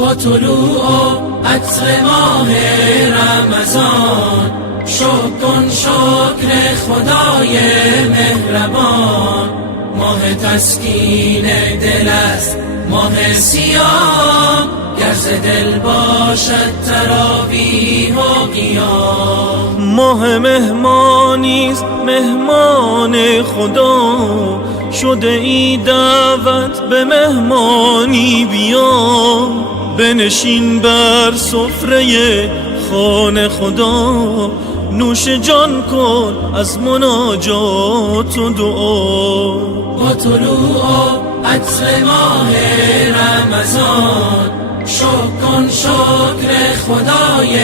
با طلوع عطر ماه رمضان شکر خدای مهربان. ماه تسکین دل است، ماه صیام، گر ز دل باشد تراویح و قیام. ماه مهمانیست، مهمان خدا، شده ای دعوت به مهمانی بیا. بنشین بر سفره خانه خدا، نوش جان کن از مناجات و دعا. با طلوع عطر ماه رمضان شکر خدای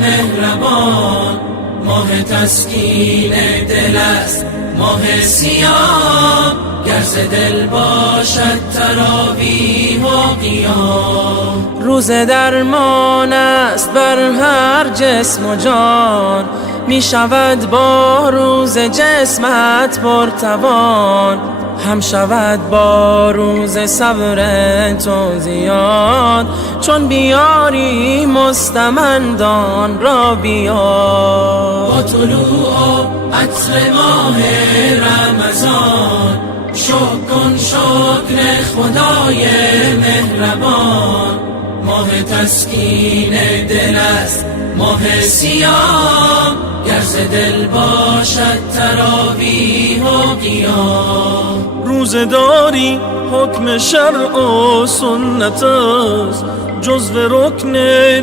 مهربان. ماه تسکین دل است، ماه صیام، گر ز دل باشد تراویح و قیام. روز درمان است بر هر جسم و جان، می شود با روز جسمت پرتوان. هم شود با روز صبر تو زیاد، چون بیاری مستمندان را بیار. با طلوع عطر ماه رمضان شکر خدای مهربان. ماه تسکین دل است، ماه صیام، گر ز دل باشد تراویح و قیام. روزداری حکم شرع و سنت است، جزو رکن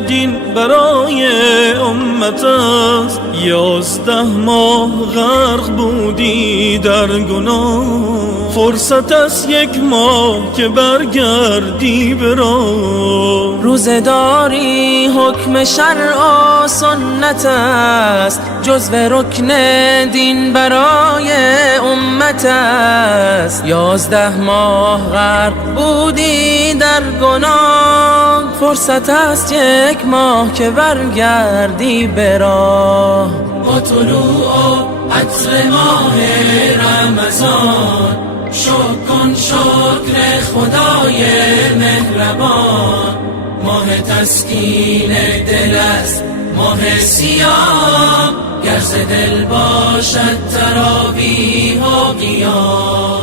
دین برای امت است. 11 ماه غرق بودی در گناه، فرصت است 1 ماه که برگردی به راه. روزداری حکم شرع و سنت است، جزو رکن دین برای امت است. 11 ماه غرق بودی در گناه، فرصت است 1 ماه که برگردی به راه. با طلوع عطر ماه رمضان شکر خدای مهربان. ماه تسکین دل است، ماه صیام، گر ز دل باشد تراویح و قیام.